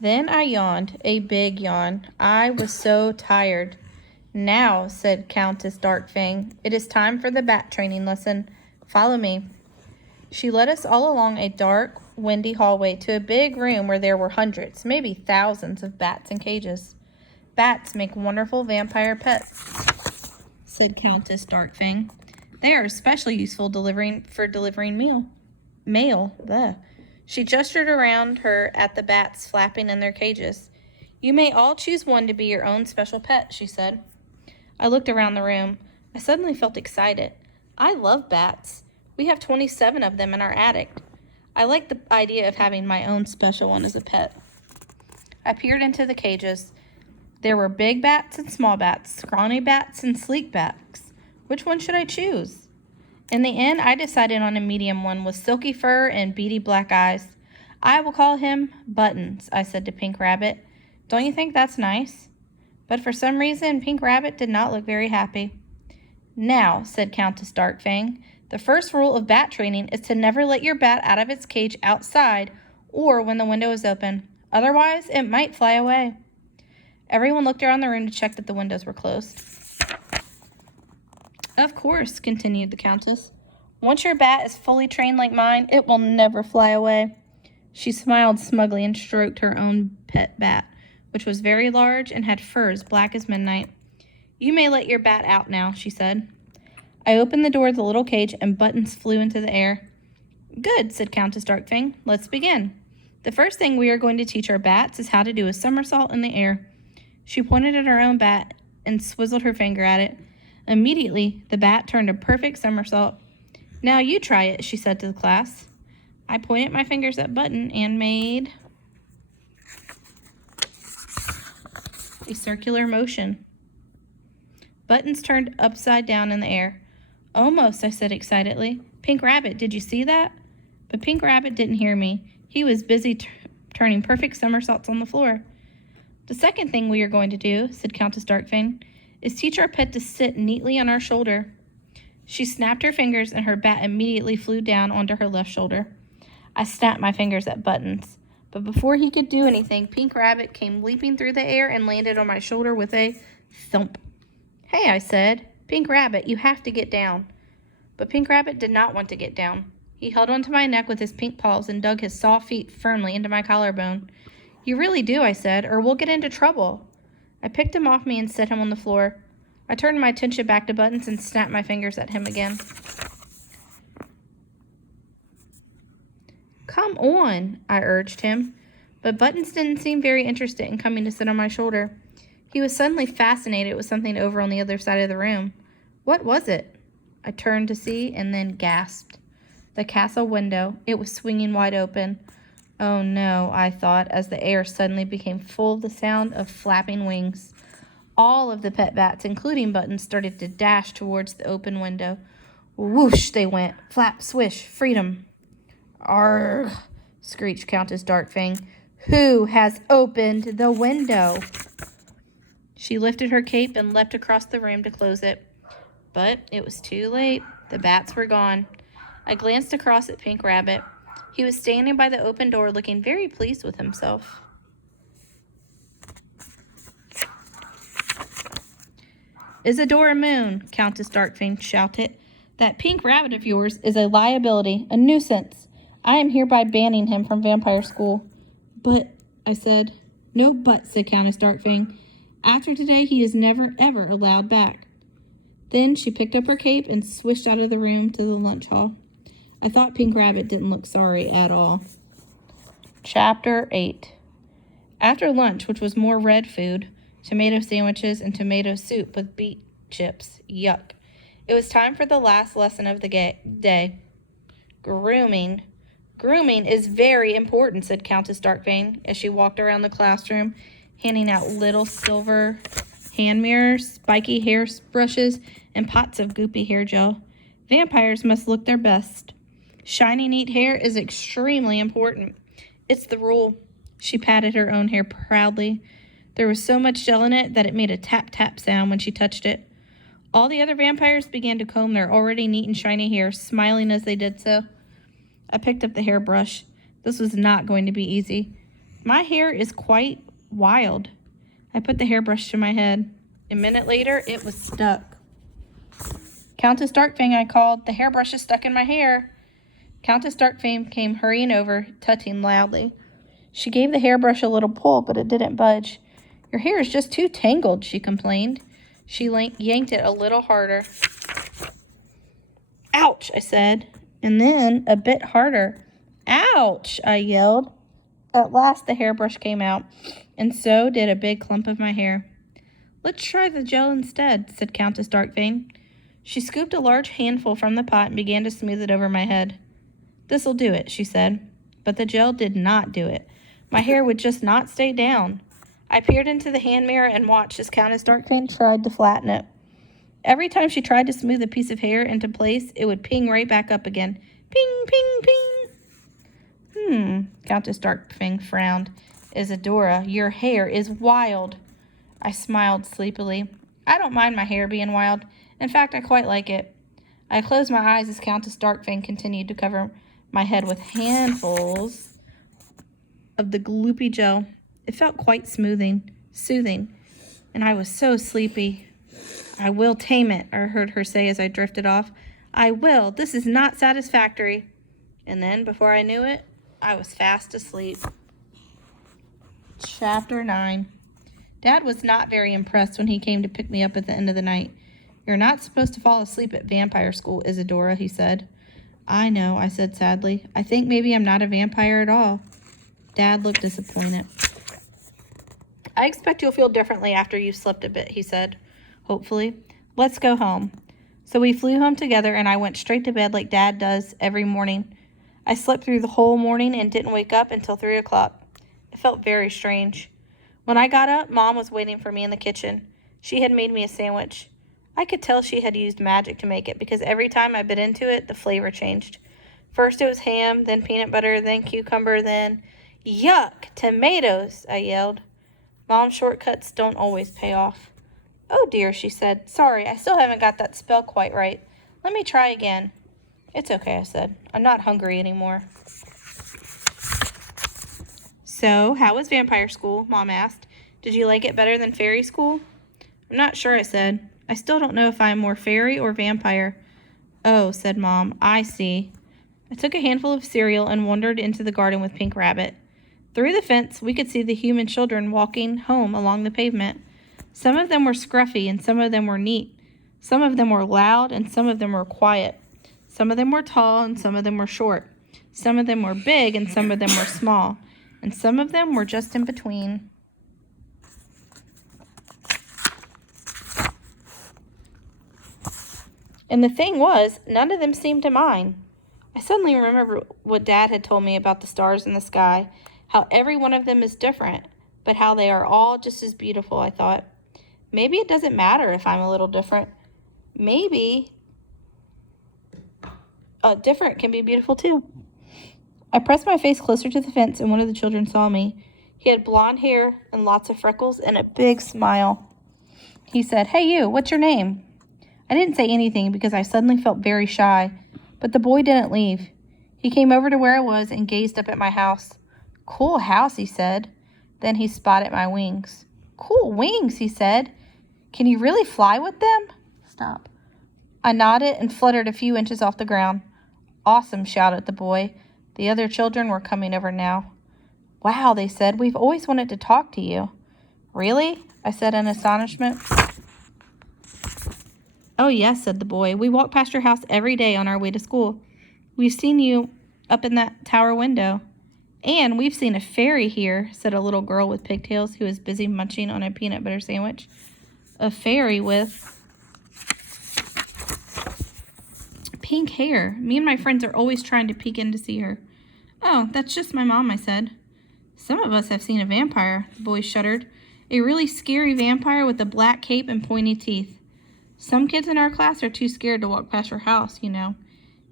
Then I yawned, a big yawn. I was so tired. Now, said Countess Darkfang, it is time for the bat training lesson. Follow me. She led us all along a dark, windy hallway to a big room where there were hundreds, maybe thousands of bats in cages. Bats make wonderful vampire pets, said Countess Darkfang. They are especially useful for delivering mail. Bleh. She gestured around her at the bats flapping in their cages. You may all choose one to be your own special pet, she said. I looked around the room. I suddenly felt excited. I love bats. We have 27 of them in our attic. I like the idea of having my own special one as a pet. I peered into the cages. There were big bats and small bats, scrawny bats and sleek bats. Which one should I choose? In the end, I decided on a medium one with silky fur and beady black eyes. I will call him Buttons, I said to Pink Rabbit. Don't you think that's nice? But for some reason, Pink Rabbit did not look very happy. Now, said Countess Darkfang, the first rule of bat training is to never let your bat out of its cage outside or when the window is open. Otherwise, it might fly away. Everyone looked around the room to check that the windows were closed. Of course, continued the Countess. Once your bat is fully trained like mine, it will never fly away. She smiled smugly and stroked her own pet bat, which was very large and had fur as black as midnight. You may let your bat out now, she said. I opened the door of the little cage and Buttons flew into the air. Good, said Countess Darkfang. Let's begin. The first thing we are going to teach our bats is how to do a somersault in the air. She pointed at her own bat and swizzled her finger at it. Immediately, the bat turned a perfect somersault. Now you try it, she said to the class. I pointed my fingers at Button and made a circular motion. Buttons turned upside down in the air. Almost, I said excitedly. Pink Rabbit, did you see that? But Pink Rabbit didn't hear me. He was busy turning perfect somersaults on the floor. The second thing we are going to do, said Countess Darkfang, is teach our pet to sit neatly on our shoulder. She snapped her fingers and her bat immediately flew down onto her left shoulder. I snapped my fingers at Buttons, but before he could do anything, Pink Rabbit came leaping through the air and landed on my shoulder with a thump. Hey, I said, Pink Rabbit, you have to get down. But Pink Rabbit did not want to get down. He held onto my neck with his pink paws and dug his soft feet firmly into my collarbone. You really do, I said, or we'll get into trouble. I picked him off me and set him on the floor. I turned my attention back to Buttons and snapped my fingers at him again. Come on, I urged him, but Buttons didn't seem very interested in coming to sit on my shoulder. He was suddenly fascinated with something over on the other side of the room. What was it? I turned to see and then gasped. The castle window. It was swinging wide open. Oh no, I thought, as the air suddenly became full of the sound of flapping wings. All of the pet bats, including Buttons, started to dash towards the open window. Whoosh they went. Flap, swish, freedom. Arrgh, screeched Countess Darkfang. Who has opened the window? She lifted her cape and leapt across the room to close it. But it was too late. The bats were gone. I glanced across at Pink Rabbit. He was standing by the open door looking very pleased with himself. Isadora Moon, Countess Darkfang shouted. That Pink Rabbit of yours is a liability, a nuisance. I am hereby banning him from vampire school. But, I said. No but, said Countess Darkfang. After today, he is never, ever allowed back. Then she picked up her cape and swished out of the room to the lunch hall. I thought Pink Rabbit didn't look sorry at all. Chapter 8. After lunch, which was more red food, tomato sandwiches and tomato soup with beet chips, yuck, it was time for the last lesson of the day. Grooming. Grooming is very important, said Countess Darkfang as she walked around the classroom, handing out little silver hand mirrors, spiky hair brushes, and pots of goopy hair gel. Vampires must look their best. Shiny, neat hair is extremely important. It's the rule. She patted her own hair proudly. There was so much gel in it that it made a tap-tap sound when she touched it. All the other vampires began to comb their already neat and shiny hair, smiling as they did so. I picked up the hairbrush. This was not going to be easy. My hair is quite wild. I put the hairbrush to my head. A minute later, it was stuck. Countess Darkfang, I called. The hairbrush is stuck in my hair. Countess Darkfang came hurrying over, tutting loudly. She gave the hairbrush a little pull, but it didn't budge. Your hair is just too tangled, she complained. She yanked it a little harder. Ouch, I said, and then a bit harder. Ouch, I yelled. At last the hairbrush came out, and so did a big clump of my hair. Let's try the gel instead, said Countess Darkfang. She scooped a large handful from the pot and began to smooth it over my head. This'll do it, she said. But the gel did not do it. My hair would just not stay down. I peered into the hand mirror and watched as Countess Darkfang tried to flatten it. Every time she tried to smooth a piece of hair into place, it would ping right back up again. Ping, ping, ping. Countess Darkfang frowned. Isadora, your hair is wild. I smiled sleepily. I don't mind my hair being wild. In fact, I quite like it. I closed my eyes as Countess Darkfang continued to cover my head with handfuls of the gloopy gel. It felt quite soothing, and I was so sleepy. I will tame it, I heard her say as I drifted off. I will. This is not satisfactory. And then, before I knew it, I was fast asleep. Chapter 9. Dad was not very impressed when he came to pick me up at the end of the night. You're not supposed to fall asleep at vampire school, Isadora, he said. I know, I said sadly. I think maybe I'm not a vampire at all. Dad looked disappointed. I expect you'll feel differently after you've slept a bit, he said, hopefully. Let's go home. So we flew home together, and I went straight to bed like Dad does every morning. I slept through the whole morning and didn't wake up until 3 o'clock. It felt very strange. When I got up, Mom was waiting for me in the kitchen. She had made me a sandwich. I could tell she had used magic to make it because every time I bit into it, the flavor changed. First it was ham, then peanut butter, then cucumber, then... Yuck! Tomatoes! I yelled. Mom's shortcuts don't always pay off. Oh dear, she said. Sorry, I still haven't got that spell quite right. Let me try again. It's okay, I said. I'm not hungry anymore. So, how was vampire school? Mom asked. Did you like it better than fairy school? I'm not sure, I said. I still don't know if I'm more fairy or vampire. Oh, said Mom. I see. I took a handful of cereal and wandered into the garden with Pink Rabbit. Through the fence, we could see the human children walking home along the pavement. Some of them were scruffy and some of them were neat. Some of them were loud and some of them were quiet. Some of them were tall and some of them were short. Some of them were big and some of them were small. And some of them were just in between. And the thing was, none of them seemed to mind. I suddenly remembered what Dad had told me about the stars in the sky, how every one of them is different, but how they are all just as beautiful, I thought. Maybe it doesn't matter if I'm a little different. Maybe different can be beautiful too. I pressed my face closer to the fence and one of the children saw me. He had blonde hair and lots of freckles and a big smile. He said, Hey you, what's your name? I didn't say anything because I suddenly felt very shy, but the boy didn't leave. He came over to where I was and gazed up at my house. Cool house, he said. Then he spotted my wings. Cool wings, he said. Can you really fly with them? Stop. I nodded and fluttered a few inches off the ground. Awesome, shouted the boy. The other children were coming over now. Wow, they said, we've always wanted to talk to you. Really? I said in astonishment. Oh, yes, said the boy. We walk past your house every day on our way to school. We've seen you up in that tower window. And we've seen a fairy here, said a little girl with pigtails who was busy munching on a peanut butter sandwich. A fairy with pink hair. Me and my friends are always trying to peek in to see her. Oh, that's just my mom, I said. Some of us have seen a vampire, the boy shuddered. A really scary vampire with a black cape and pointy teeth. Some kids in our class are too scared to walk past your house, you know.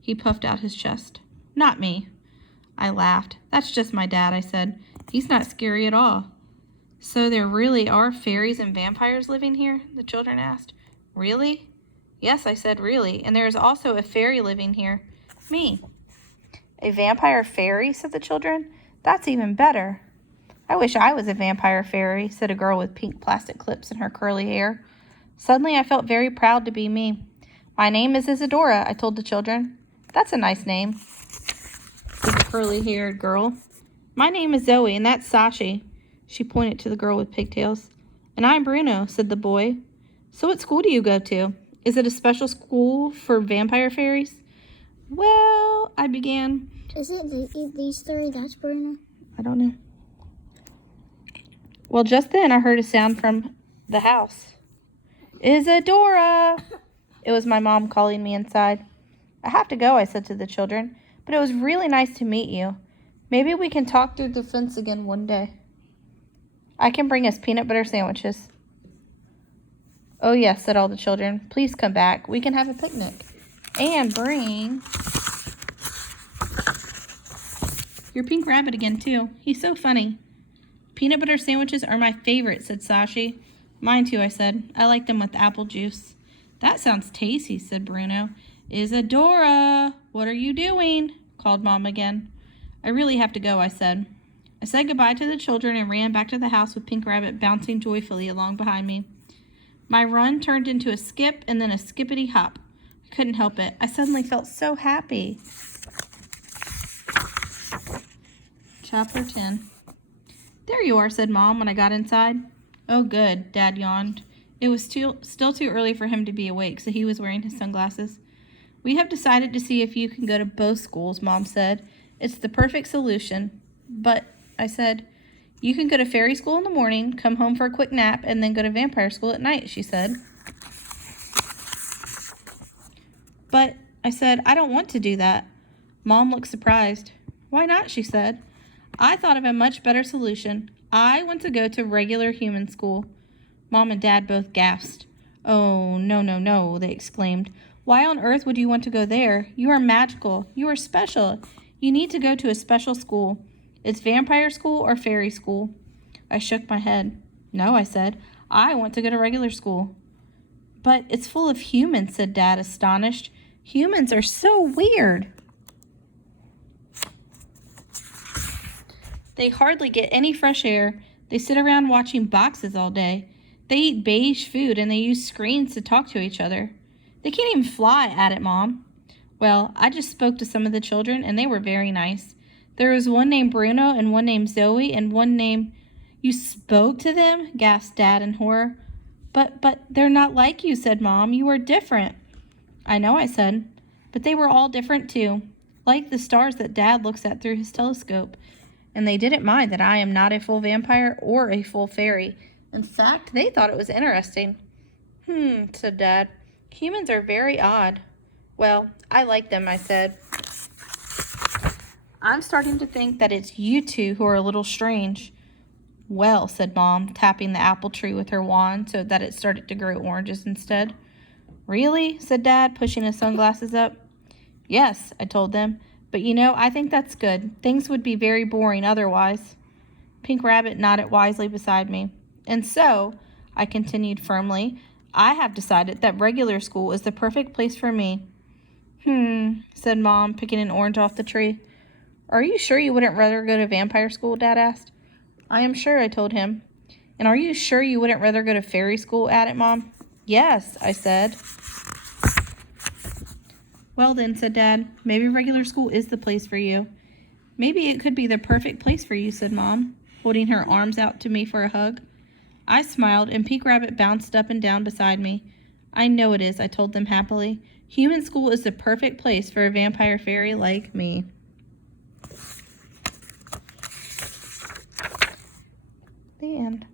He puffed out his chest. Not me. I laughed. That's just my dad, I said. He's not scary at all. So there really are fairies and vampires living here? The children asked. Really? Yes, I said really. And there is also a fairy living here. Me. A vampire fairy, said the children. That's even better. I wish I was a vampire fairy, said a girl with pink plastic clips in her curly hair. Suddenly I felt very proud to be me. My name is Isadora, I told the children. That's a nice name, said the curly-haired girl. My name is Zoe, and that's Sashi. She pointed to the girl with pigtails. And I'm Bruno, said the boy. So what school do you go to? Is it a special school for vampire fairies? Well, I began. Is it these three? That's Bruno? I don't know. Well, just then I heard a sound from the house. Isadora! It was my mom calling me inside. I have to go, I said to the children, but it was really nice to meet you. Maybe we can talk through the fence again one day. I can bring us peanut butter sandwiches. Oh, yes, said all the children. Please come back. We can have a picnic. And bring your pink rabbit again, too. He's so funny. Peanut butter sandwiches are my favorite, said Sashi. Mine, too, I said. I like them with apple juice. That sounds tasty, said Bruno. Isadora, what are you doing? Called Mom again. I really have to go, I said. I said goodbye to the children and ran back to the house with Pink Rabbit bouncing joyfully along behind me. My run turned into a skip and then a skippity hop. I couldn't help it. I suddenly felt so happy. Chapter 10. There you are, said Mom when I got inside. Oh, good, Dad yawned. It was still too early for him to be awake, so he was wearing his sunglasses. We have decided to see if you can go to both schools, Mom said. It's the perfect solution. But, I said, you can go to fairy school in the morning, come home for a quick nap, and then go to vampire school at night, she said. But, I said, I don't want to do that. Mom looked surprised. Why not, she said. I thought of a much better solution. I want to go to regular human school. Mom and Dad both gasped. Oh, no, no, no, they exclaimed. Why on earth would you want to go there? You are magical. You are special. You need to go to a special school. It's vampire school or fairy school. I shook my head. No, I said. I want to go to regular school. But it's full of humans, said Dad, astonished. Humans are so weird. They hardly get any fresh air. They sit around watching boxes all day. They eat beige food and they use screens to talk to each other. They can't even fly, added Mom. Well, I just spoke to some of the children and they were very nice. There was one named Bruno and one named Zoe and one named... You spoke to them? Gasped Dad in horror. But they're not like you, said Mom. You are different. I know, I said. But they were all different too. Like the stars that Dad looks at through his telescope. And they didn't mind that I am not a full vampire or a full fairy. In fact, they thought it was interesting. Said Dad. Humans are very odd. Well, I like them, I said. I'm starting to think that it's you two who are a little strange. Well, said Mom, tapping the apple tree with her wand so that it started to grow oranges instead. Really? Said Dad, pushing his sunglasses up. Yes, I told them. But you know, I think that's good. Things would be very boring otherwise. Pink Rabbit nodded wisely beside me. And so, I continued firmly, I have decided that regular school is the perfect place for me. Said Mom, picking an orange off the tree. Are you sure you wouldn't rather go to vampire school, Dad asked. I am sure, I told him. And are you sure you wouldn't rather go to fairy school, added Mom. Yes, I said. Well then, said Dad, maybe regular school is the place for you. Maybe it could be the perfect place for you, said Mom, holding her arms out to me for a hug. I smiled, and Pink Rabbit bounced up and down beside me. I know it is, I told them happily. Human school is the perfect place for a vampire fairy like me. The end.